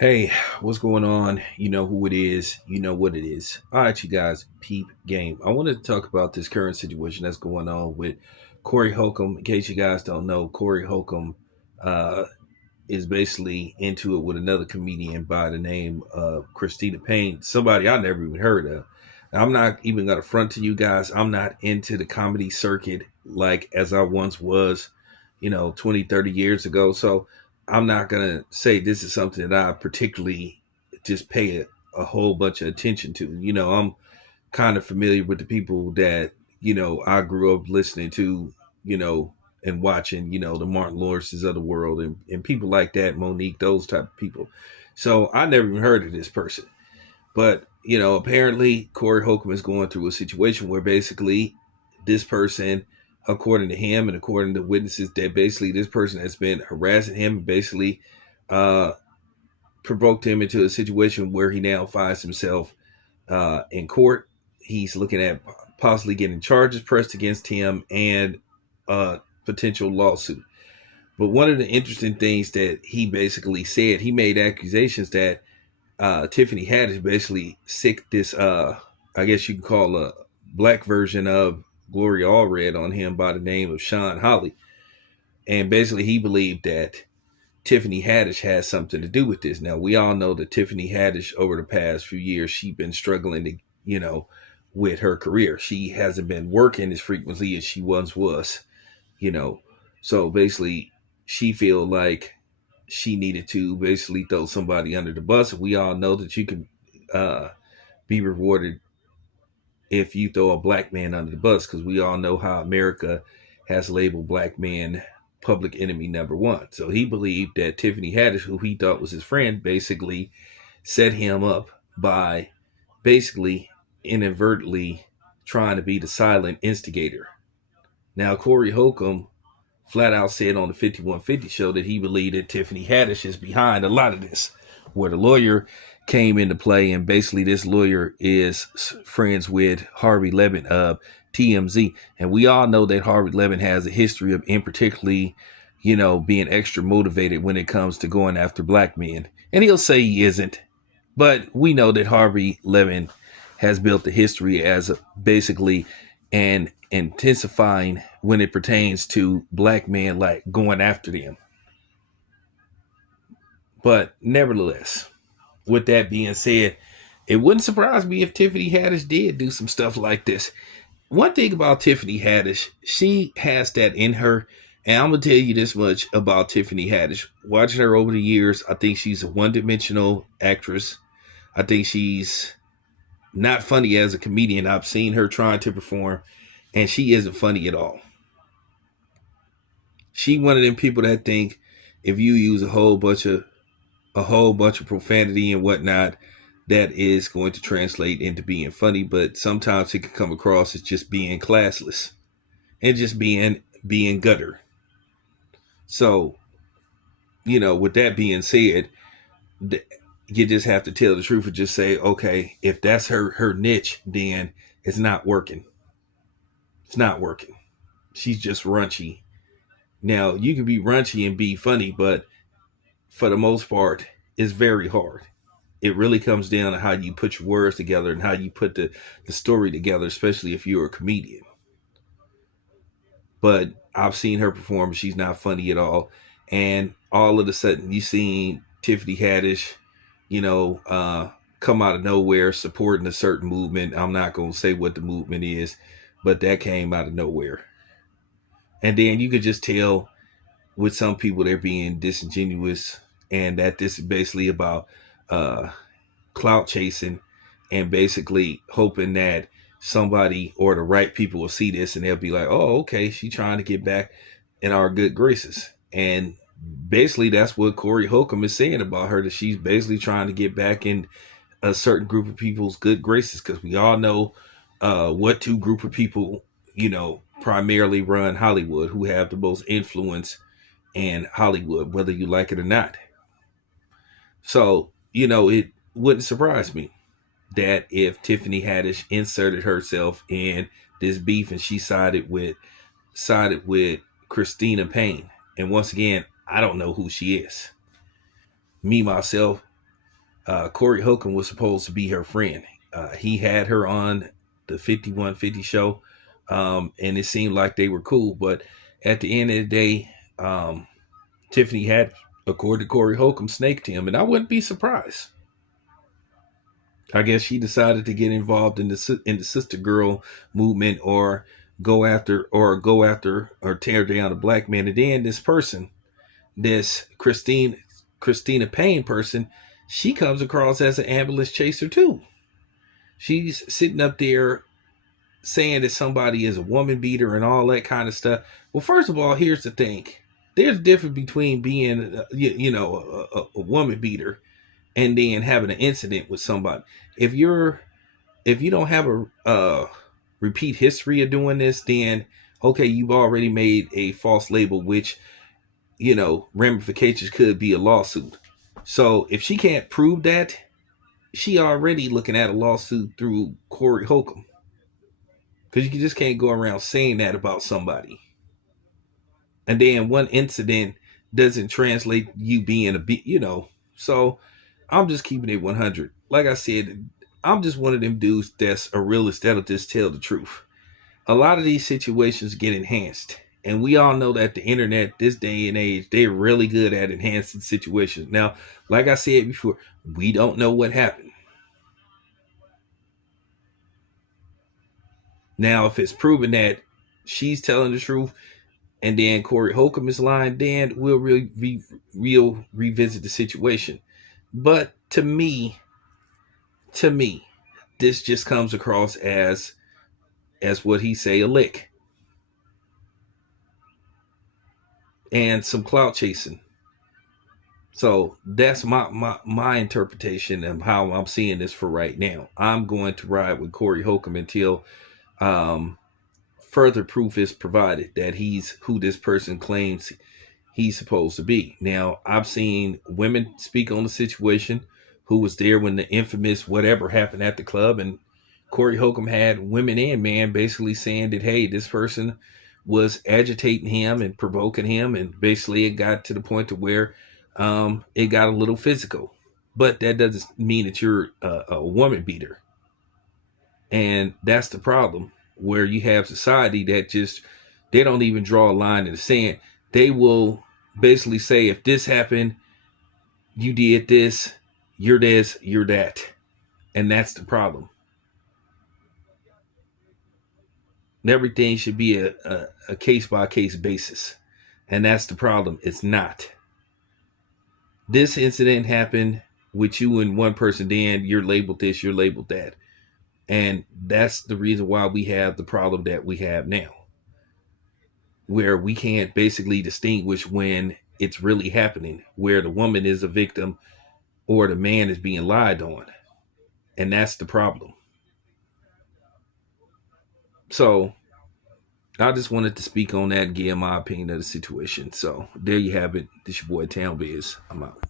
Hey, what's going on? You know who it is. You know what it is. All right, you guys, peep game. I wanted to talk about this current situation that's going on with Corey Holcomb. In case you guys don't know, Corey Holcomb uh, is basically into it with another comedian by the name of Christina Payne, somebody I never even heard of. I'm not even going to front to you guys. I'm not into the comedy circuit like as I once was, 20, 30 years ago. So I'm not going to say this is something that I particularly just pay a whole bunch of attention to. I'm kind of familiar with the people that, I grew up listening to, and watching, the Martin Lawrences of the world and people like that, Monique, those type of people. So I never even heard of this person. But, apparently Corey Holcomb is going through a situation where basically this person, according to him and according to witnesses, that basically this person has been harassing him, basically uh, provoked him into a situation where he now finds himself in court. He's looking at possibly getting charges pressed against him and a potential lawsuit. But one of the interesting things that he basically said, he made accusations that Tiffany Haddish basically sick this, I guess you could call a black version of Gloria Allred on him by the name of Sean Holly. And basically he believed that Tiffany Haddish has something to do with this. Now we all know that Tiffany Haddish over the past few years, she's been struggling to, with her career. She hasn't been working as frequently as she once was, you know. So basically she feel like she needed to basically throw somebody under the bus. We all know that you can uh, be rewarded if you throw a black man under the bus, because we all know how America has labeled black men public enemy number one. So he believed that Tiffany Haddish, who he thought was his friend, basically set him up by basically inadvertently trying to be the silent instigator. Now, Corey Holcomb flat out said on the 5150 show that he believed that Tiffany Haddish is behind a lot of this, where the lawyer came into play. And basically, this lawyer is friends with Harvey Levin of TMZ. And we all know that Harvey Levin has a history of, in particularly, being extra motivated when it comes to going after black men. And he'll say he isn't. But we know that Harvey Levin has built a history as basically an intensifying when it pertains to black men, like going after them. But nevertheless, with that being said, it wouldn't surprise me if Tiffany Haddish did do some stuff like this. One thing about Tiffany Haddish, she has that in her. And I'm going to tell you this much about Tiffany Haddish. Watching her over the years, I think she's a one dimensional actress. I think she's not funny as a comedian. I've seen her trying to perform, and she isn't funny at all. She one of them people that think if you use a whole bunch of profanity and whatnot, that is going to translate into being funny. But sometimes it can come across as just being classless and just being gutter. So, with that being said, you just have to tell the truth and just say, okay, if that's her niche, then it's not working. It's not working. She's just raunchy. Now, you can be raunchy and be funny, but for the most part, it's very hard. It really comes down to how you put your words together and how you put the story together, especially if you're a comedian. But I've seen her perform. She's not funny at all. And all of a sudden, you seen Tiffany Haddish, come out of nowhere supporting a certain movement. I'm not going to say what the movement is, but that came out of nowhere. And then you could just tell with some people they're being disingenuous, and that this is basically about uh, clout chasing and basically hoping that somebody or the right people will see this and they'll be like, oh, okay, she's trying to get back in our good graces. And basically that's what Corey Holcomb is saying about her, that she's basically trying to get back in a certain group of people's good graces, because we all know what two group of people, primarily run Hollywood, who have the most influence in Hollywood, whether you like it or not. So, it wouldn't surprise me that if Tiffany Haddish inserted herself in this beef and she sided with Christina Payne. And once again, I don't know who she is. Me myself, Corey Holcomb was supposed to be her friend. He had her on the 5150 show, and it seemed like they were cool. But at the end of the day, Tiffany had, according to Corey Holcomb, snaked him, and I wouldn't be surprised. I guess she decided to get involved in the sister girl movement, or go after or tear down a black man. And then this person, this Christina Payne person, she comes across as an ambulance chaser too. She's sitting up there saying that somebody is a woman beater and all that kind of stuff. Well, first of all, here's the thing: there's a difference between being, a woman beater and then having an incident with somebody. If you don't have a repeat history of doing this, then okay, you've already made a false label, which ramifications could be a lawsuit. So if she can't prove that, she already looking at a lawsuit through Corey Holcomb, because you just can't go around saying that about somebody, and then one incident doesn't translate you being So I'm just keeping it 100. Like I said, I'm just one of them dudes that's a realist that'll just tell the truth. A lot of these situations get enhanced. And we all know that the internet, this day and age, they're really good at enhancing situations. Now, like I said before, we don't know what happened. Now, if it's proven that she's telling the truth and then Corey Holcomb is lying, then we'll revisit the situation. But to me, this just comes across as what he say, a lick and some clout chasing. So that's my interpretation of how I'm seeing this for right now. I'm going to ride with Corey Holcomb until further proof is provided that he's who this person claims he's supposed to be. Now, I've seen women speak on the situation who was there when the infamous whatever happened at the club, and Corey Holcomb had women and men basically saying that, hey, this person was agitating him and provoking him, and basically it got to the point to where it got a little physical. But that doesn't mean that you're a woman beater. And that's the problem, where you have society that just, they don't even draw a line in the sand. They will basically say, if this happened, you did this, you're that. And that's the problem. Everything should be a case by case basis. And that's the problem. It's not. This incident happened with you and one person, then you're labeled this, you're labeled that. And that's the reason why we have the problem that we have now, where we can't basically distinguish when it's really happening, where the woman is a victim or the man is being lied on. And that's the problem. So I just wanted to speak on that and give my opinion of the situation. So there you have it. This your boy Town Biz. I'm out.